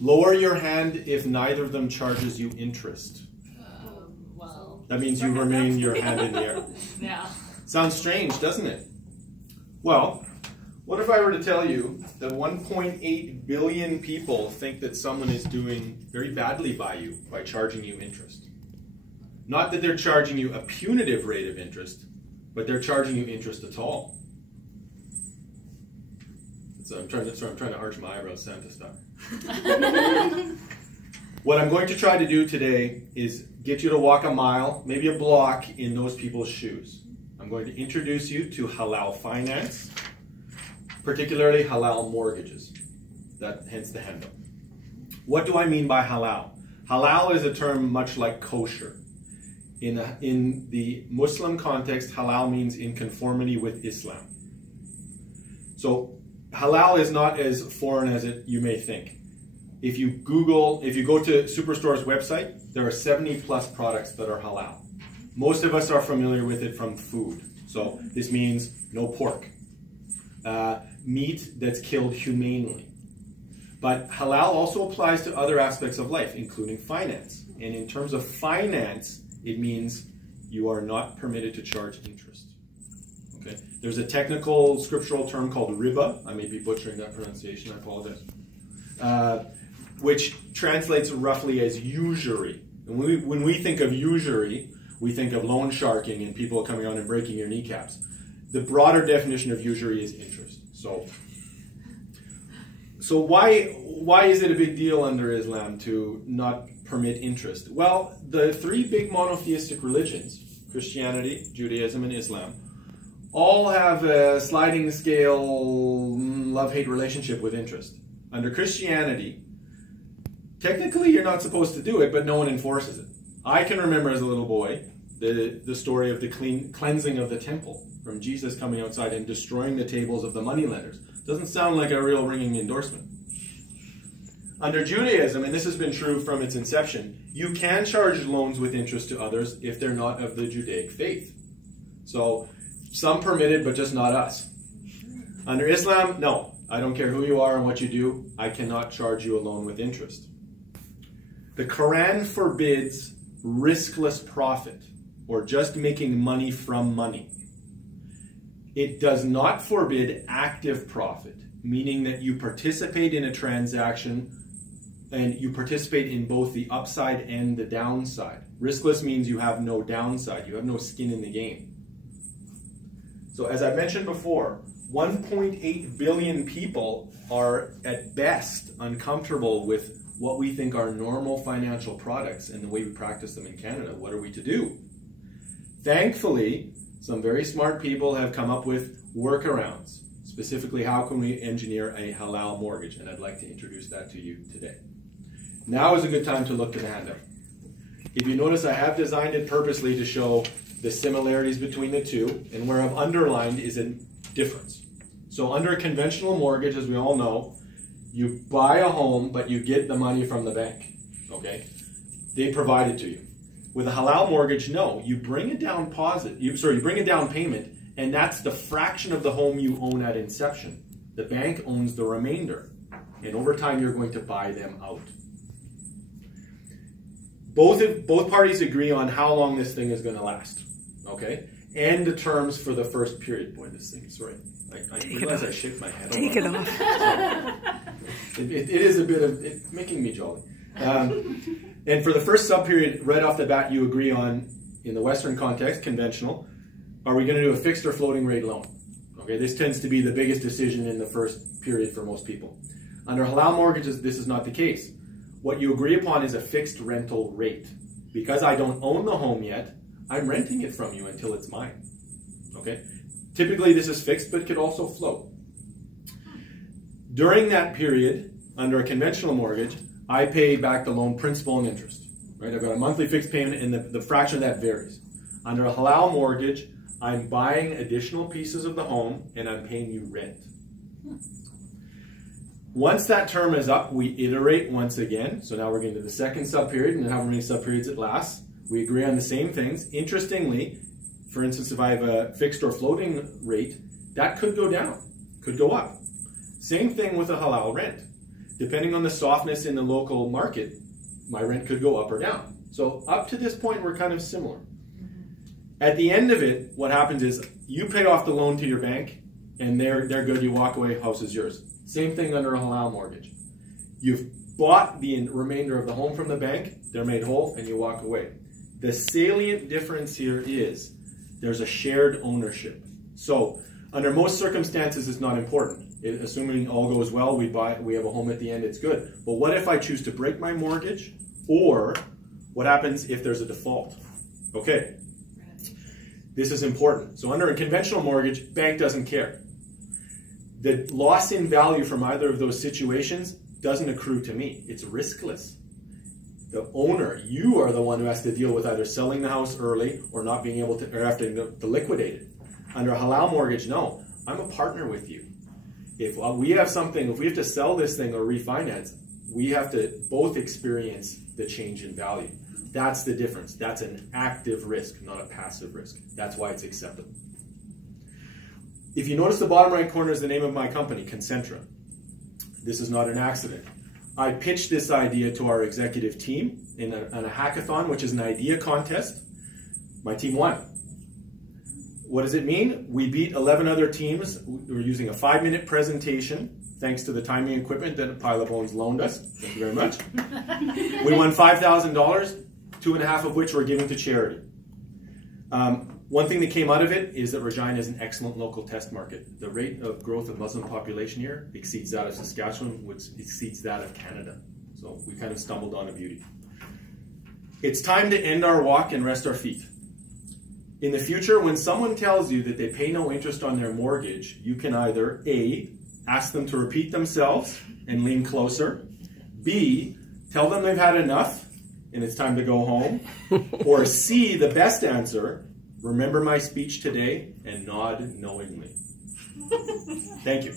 Lower your hand if neither of them charges you interest. Well, that means you remain your hand in the air. Yeah. Sounds strange, doesn't it? Well, what if I were to tell you that 1.8 billion people think that someone is doing very badly by you by charging you interest? Not that they're charging you a punitive rate of interest, but they're charging you interest at all. So I'm trying to arch my eyebrows, Santa style. What I'm going to try to do today is get you to walk a mile, maybe a block, in those people's shoes. I'm going to introduce you to halal finance, particularly halal mortgages. Hence the handout. What do I mean by halal? Halal is a term much like kosher. In the Muslim context, halal means in conformity with Islam. So halal is not as foreign as you may think. If you go to Superstore's website, there are 70 plus products that are halal. Most of us are familiar with it from food. So this means no pork, meat that's killed humanely. But halal also applies to other aspects of life, including finance. And in terms of finance, it means you are not permitted to charge interest. Okay? There's a technical scriptural term called riba. I may be butchering that pronunciation, I apologize. Which translates roughly as usury. And when we think of usury, we think of loan sharking and people coming on and breaking your kneecaps. The broader definition of usury is interest. So why is it a big deal under Islam to not permit interest? Well, the three big monotheistic religions, Christianity, Judaism, and Islam, all have a sliding scale love-hate relationship with interest. Under Christianity, technically you're not supposed to do it, but no one enforces it. I can remember as a little boy the story of the cleansing of the temple, from Jesus coming outside and destroying the tables of the moneylenders. Doesn't sound like a real ringing endorsement. Under Judaism, and this has been true from its inception, you can charge loans with interest to others if they're not of the Judaic faith. So some permitted, but just not us. Under Islam, no. I don't care who you are and what you do. I cannot charge you a loan with interest. The Quran forbids riskless profit, or just making money from money. It does not forbid active profit, meaning that you participate in a transaction and you participate in both the upside and the downside. Riskless means you have no downside, you have no skin in the game. So as I mentioned before, 1.8 billion people are at best uncomfortable with what we think are normal financial products and the way we practice them in Canada. What are we to do? Thankfully, some very smart people have come up with workarounds. Specifically, how can we engineer a halal mortgage? And I'd like to introduce that to you today. Now is a good time to look to the handout. If you notice, I have designed it purposely to show the similarities between the two, and where I've underlined is a difference. So under a conventional mortgage, as we all know, you buy a home, but you get the money from the bank. Okay? They provide it to you. With a halal mortgage, no. You bring a down you bring a down payment, and that's the fraction of the home you own at inception. The bank owns the remainder, and over time you're going to buy them out. Both parties agree on how long this thing is going to last, okay? And the terms for the first period. Boy, this thing is right. I realize I shake my head. Take it off. It is a bit of it's making me jolly. And for the first sub-period, right off the bat, you agree on, in the Western context, conventional, are we going to do a fixed or floating rate loan? Okay, this tends to be the biggest decision in the first period for most people. Under halal mortgages, this is not the case. What you agree upon is a fixed rental rate. Because I don't own the home yet, I'm renting it from you until it's mine. Okay? Typically, this is fixed, but could also float. During that period, under a conventional mortgage, I pay back the loan principal and interest. Right? I've got a monthly fixed payment, and the fraction of that varies. Under a halal mortgage, I'm buying additional pieces of the home, and I'm paying you rent. Once that term is up, we iterate once again. So now we're getting to the second sub-period, and however many sub-periods it lasts. We agree on the same things. Interestingly, for instance, if I have a fixed or floating rate, that could go down, could go up. Same thing with a halal rent. depending on the softness in the local market, my rent could go up or down. So up to this point, we're kind of similar. At the end of it, what happens is you pay off the loan to your bank, and they're good. You walk away, house is yours. Same thing under a halal mortgage. You've bought the remainder of the home from the bank, they're made whole, and you walk away. The salient difference here is there's a shared ownership. So under most circumstances, it's not important. Assuming all goes well, we have a home at the end, it's good. But what if I choose to break my mortgage? Or what happens if there's a default? Okay, this is important. So under a conventional mortgage, bank doesn't care. The loss in value from either of those situations doesn't accrue to me. It's riskless. The owner, you are the one who has to deal with either selling the house early or not being able to, or having to liquidate it. Under a halal mortgage, no, I'm a partner with you. If we have something, if we have to sell this thing or refinance, we have to both experience the change in value. That's the difference. That's an active risk, not a passive risk. That's why it's acceptable. If you notice the bottom right corner is the name of my company, Concentra. This is not an accident. I pitched this idea to our executive team in a hackathon, which is an idea contest. My team won. What does it mean? We beat 11 other teams. We were using a 5-minute presentation, thanks to the timing equipment that Pile of Bones loaned us. Thank you very much. We won $5,000, 2.5 of which were given to charity. One thing that came out of it is that Regina is an excellent local test market. The rate of growth of Muslim population here exceeds that of Saskatchewan, which exceeds that of Canada. So we kind of stumbled on a beauty. It's time to end our walk and rest our feet. In the future, when someone tells you that they pay no interest on their mortgage, you can either A, ask them to repeat themselves and lean closer, B, tell them they've had enough and it's time to go home, or C, the best answer, remember my speech today and nod knowingly. Thank you.